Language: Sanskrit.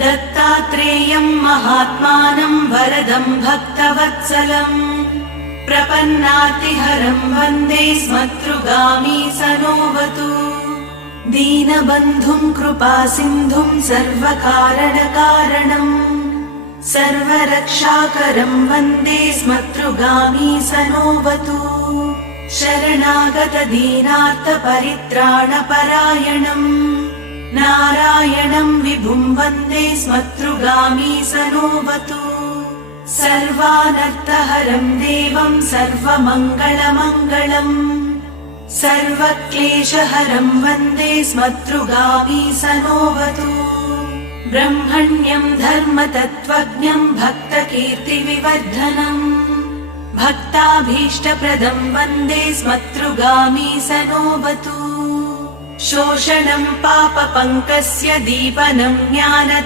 दत्तात्रेयम् महात्मानम् वरदम् भक्तवत्सलम् प्रपन्नातिहरम् वन्दे स्मतृगामी सनोवतु दीनबन्धुम् कृपासिन्धुम् सर्वकारणकारणम् सर्वरक्षाकरम् वन्दे स्मतृगामी सनोवतु शरणागतदीनार्तपरित्राणपरायणम् नारायणम् विभुम् वन्दे स्मतृगामी सनोवतु सर्वानर्थहरम् देवम् सर्वमङ्गलमङ्गलम् सर्वक्लेशहरम् वन्दे स्मतृगामी सनोवतु ब्रह्मण्यम् धर्मतत्त्वज्ञम् भक्तकीर्तिविवर्धनम् भक्ताभीष्टप्रदम् वन्दे स्मतृगामी सनोवतु शोषणम् पापपङ्कस्य दीपनम् ज्ञानते